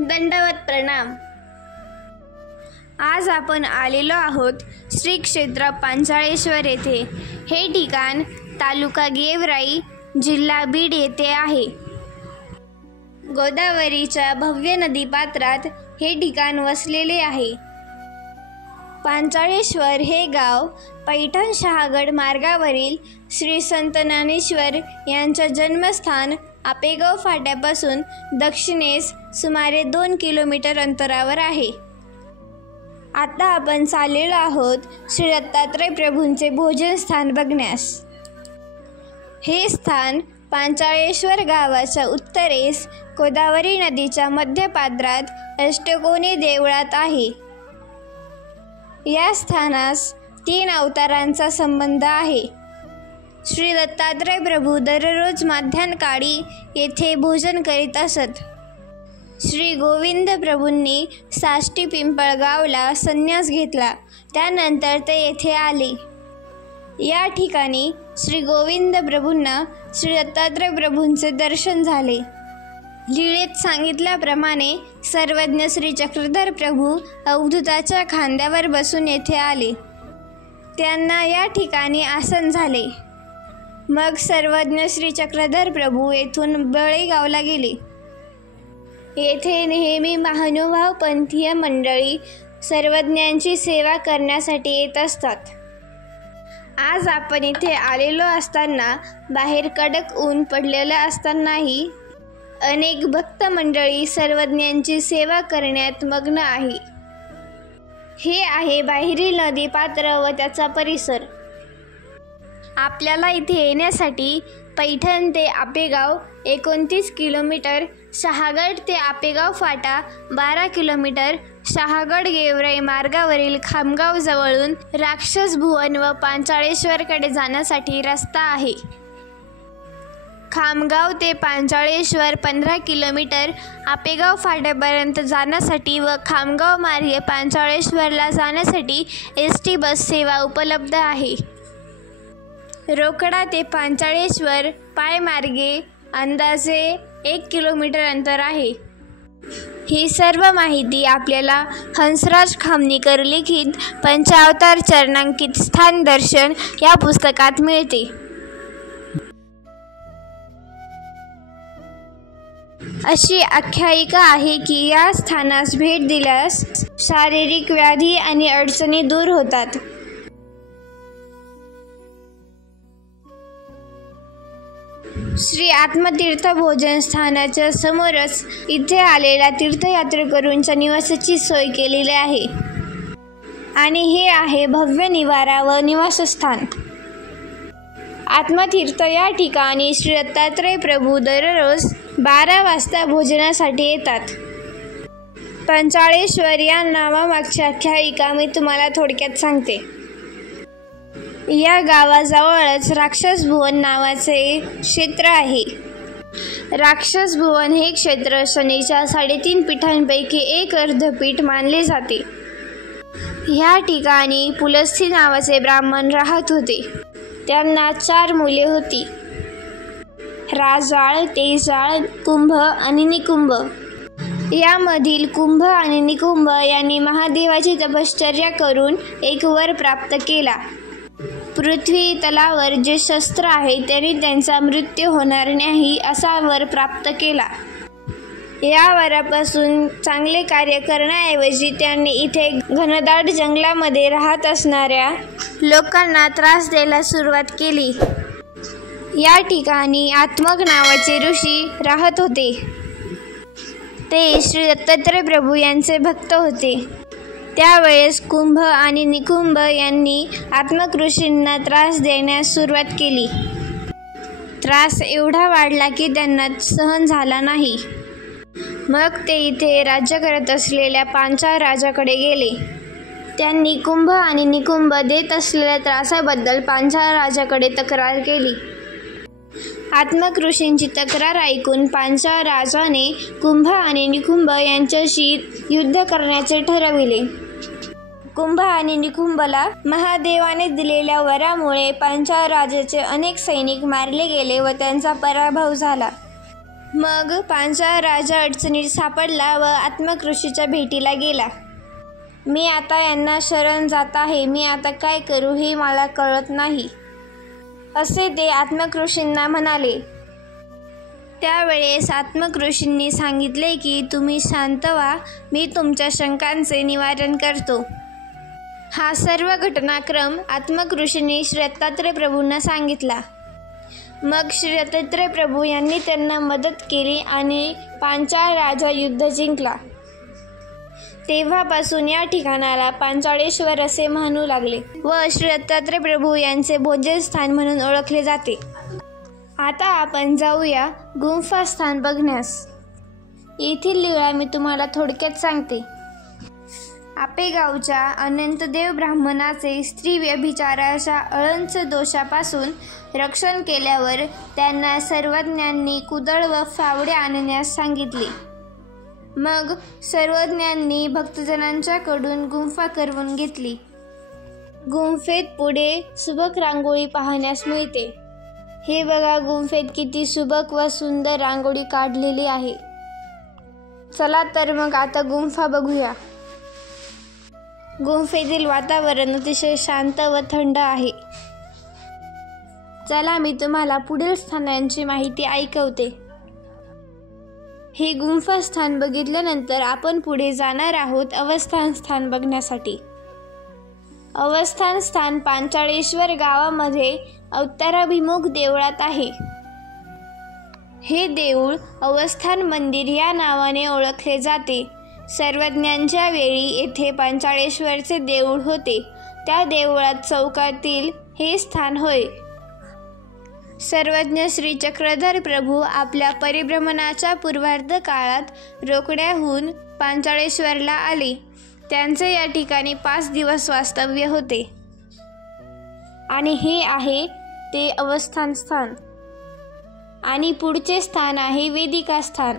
दंडवत प्रणाम। आज आपण आलेलो आहोत श्री क्षेत्र पांचाळेश्वर येथे। हे ठिकाण तालुका गेवराई, जिल्हा बीड येथे आहे। गोदावरीच्या भव्य नदीपात्रात हे ठिकाण वसलेले आहे। पांचाळेश्वर हे गाव पैठण शहागड मार्गावरील श्री संत ज्ञानेश्वर यांच्या जन्मस्थान आपेगाव फाट्यापासून दक्षिणेस सुमारे 2 किलोमीटर अंतरावर आहे। आता आपण चाललेलो आहोत श्री दत्तात्रय प्रभूंचे भोजन स्थान बघण्यास। हे स्थान पांचाळेश्वर गावाच्या उत्तरेस गोदावरी नदीच्या मध्य पात्रात अष्टकोनी देवळात आहे। या स्थानास 3 अवतारांचा संबंध आहे। श्री दत्तात्रय प्रभू दररोज माध्यान्हकाळी येथे भोजन करीत असत। श्री गोविंद प्रभूंनी साष्टी पिंपळगावला संन्यास घेतला, त्यानंतर ते येथे आले। या ठिकाणी श्री गोविंद प्रभूंना श्री दत्तात्रय प्रभूंचे दर्शन झाले। लीळेत सांगितल्याप्रमाणे सर्वज्ञ श्री चक्रधर प्रभू अवधूताच्या खांद्यावर बसून येथे आले। त्यांना या ठिकाणी आसन झाले। मग सर्वज्ञ श्री चक्रधर प्रभू येथून बळेगावला गेले। येथे नेहमी महानुभाव पंथीय मंडळी सर्वज्ञांची सेवा करण्यासाठी येत असतात। आज आपण इथे आलेलो असताना बाहेर कडक ऊन पडलेलं असतानाही अनेक भक्त मंडळी सर्वज्ञांची सेवा करण्यात मग्न आहे। हे आहे बाहेरील नदी पात्र व त्याचा परिसर। आपल्याला इथे येण्यासाठी पैठण ते आपेगाव 29 किलोमीटर, शहागड ते आपेगाव फाटा 12 किलोमीटर, शहागड गेवराई मार्गावरील खामगाव जवळून राक्षस भुवन व पांचाळेश्वरकडे जाण्यासाठी रस्ता आहे। खामगाव ते पांचाळेश्वर 15 किलोमीटर, आपेगाव फाट्यापर्यंत जाण्यासाठी व खामगाव मार्गे पांचाळेश्वरला जाण्यासाठी एसटी बस सेवा उपलब्ध आहे। रोकडा ते पांचाळेश्वर पायमार्गे अंदाजे 1 किलोमीटर अंतर आहे। ही सर्व माहिती आपल्याला हंसराज खामनीकर लिखित पंचावतार चरणांकित स्थान दर्शन या पुस्तकात मिळते। अशी आख्यायिका आहे की या स्थानास भेट दिल्यास शारीरिक व्याधी आणि अडचणी दूर होतात। श्री आत्मतीर्थ भोजन स्थानाच्या समोरच इथे आलेल्या तीर्थयात्रेकरूंच्या निवासाची सोय केलेली आहे आणि हे आहे भव्य निवारा व निवासस्थान। आत्मतीर्थ या ठिकाणी श्री दत्तात्रय प्रभू दररोज 12 वाजता भोजनासाठी येतात। पांचाळेश्वर या नावामागची आख्यायिका मी तुम्हाला थोडक्यात सांगते। या गावाजवळच राक्षस भुवन नावाचे क्षेत्र आहे। राक्षस भुवन हे क्षेत्र शनीच्या 3.5 पीठांपैकी एक अर्धपीठ मानले जाते। ह्या ठिकाणी पुलस्ती नावाचे ब्राह्मण राहत होते। त्यांना 4 मुले होती, राजाळ, तेजाळ, कुंभ आणि निकुंभ। यामधील कुंभ आणि निकुंभ यांनी महादेवाची तपश्चर्या करून एक वर प्राप्त केला। पृथ्वी तलावर जे शस्त्र आहे त्यांनी त्यांचा मृत्यू होणार नाही असा वर प्राप्त केला। या वरापासून चांगले कार्य करण्याऐवजी त्यांनी इथे घनदाट जंगलामध्ये राहत असणाऱ्या लोकांना त्रास द्यायला सुरुवात केली। या ठिकाणी आत्मक नावाचे ऋषी राहत होते। ते श्री दत्तात्रय प्रभू यांचे भक्त होते। त्यावेळेस कुंभ आणि निकुंभ यांनी आत्मक ऋषींना त्रास देण्यास सुरुवात केली। त्रास एवढा वाढला की त्यांना सहन झाला नाही। मग ते इथे राज्य करत असलेल्या पांचाळ राजाकडे गेले। त्यांनी कुंभ आणि निकुंभ देत असलेल्या त्रासाबद्दल पांचाळ राजाकडे तक्रार केली। आत्मक ऋषींची तक्रार ऐकून पांचाळ राजाने कुंभ आणि निकुंभ यांच्याशी युद्ध करण्याचे ठरविले। कुंभ आणि निकुंभला महादेवाने दिलेल्या वरामुळे पांचाळ राजाचे अनेक सैनिक मारले गेले व त्यांचा पराभव झाला। मग पांचाळ राजा अडचणीत सापडला व आत्मकृषीच्या भेटीला गेला. मी आता यांना शरण जात आहे. मी आता काय करू हे मला कळत नाही, असे ते आत्मकृषींना म्हणाले. त्यावेळेस आत्मकृषींनी सांगितले की तुम्ही शांत व्हा, मी तुमच्या शंकांचे निवारण करतो. हा सर्व घटनाक्रम आत्मकृषींनी श्री दत्तात्रय प्रभूंना सांगितला. मग श्री दत्तात्रय प्रभू यांनी त्यांना मदत केली आणि पांचाळ राजा युद्ध जिंकला. तेव्हापासून या ठिकाणाला पांचाळेश्वर असे म्हणू लागले व श्री दत्तात्रय प्रभू यांचे भोजनस्थान म्हणून ओळखले जाते. आता आपण जाऊया गुंफा स्थान बघण्यास. येथील लीळा मी तुम्हाला थोडक्यात सांगते. आपेगावच्या अनंतदेव ब्राह्मणाचे स्त्री व्यभिचाराच्या अळंच दोषापासून रक्षण केल्यावर त्यांना सर्वज्ञांनी कुदळ व फावडे आणण्यास सांगितले. मग सर्वज्ञांनी भक्तजनांच्याकडून गुंफा करवून घेतली. गुंफेत पुढे सुबक रांगोळी पाहण्यास मिळते. हे बघा, गुंफेत किती सुबक व सुंदर रांगोळी काढलेली आहे. चला तर मग आता गुंफा बघूया. गुंफेतील वातावरण अतिशय शांत व थंड आहे. चला मी तुम्हाला पुढील स्थानांची माहिती ऐकवते. हे गुंफा स्थान बघितल्यानंतर आपण पुढे जाणार आहोत अवस्थान स्थान बघण्यासाठी. अवस्थान स्थान पांचाळेश्वर गावामध्ये उत्तराभिमुख देवळात आहे. हे देऊळ अवस्थान मंदिर या नावाने ओळखले जाते. सर्वज्ञांच्या वेळी येथे पांचाळेश्वरचे देऊळ होते. त्या देवळात चौकातील हे स्थान होय. सर्वज्ञ श्री चक्रधर प्रभू आपल्या परिभ्रमणाच्या पूर्वार्ध काळात रोकड्याहून पांचाळेश्वरला आले. त्यांचे या ठिकाणी 5 दिवस वास्तव्य होते आणि हे आहे ते अवस्थान स्थान. आणि पुढचे स्थान आहे वेदिका स्थान.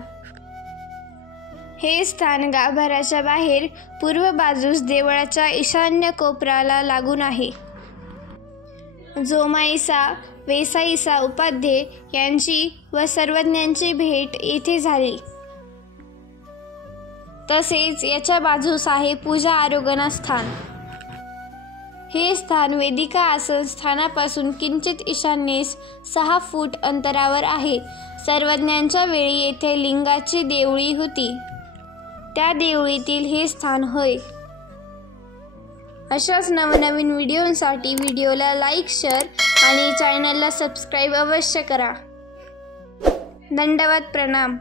हे स्थान गाभाऱ्याच्या बाहेर पूर्व बाजूस देवळाच्या ईशान्य कोपराला लागून आहे. जोमाईसा वेसाईसा उपाध्ये यांची व सर्वज्ञांची भेट येथे झाली. तसेच याच्या बाजूस आहे पूजा आरोगणा स्थान. हे स्थान वेदिका आसन स्थानापासून किंचित ईशान्येस 6 फूट अंतरावर आहे. सर्वज्ञांच्या वेळी येथे लिंगाची देवळी होती. त्या देवळीतील हे स्थान होय. अशाच नवनवीन व्हिडिओसाठी व्हिडिओला लाईक, शेअर आणि चॅनलला सबस्क्राईब अवश्य करा. दंडवत प्रणाम.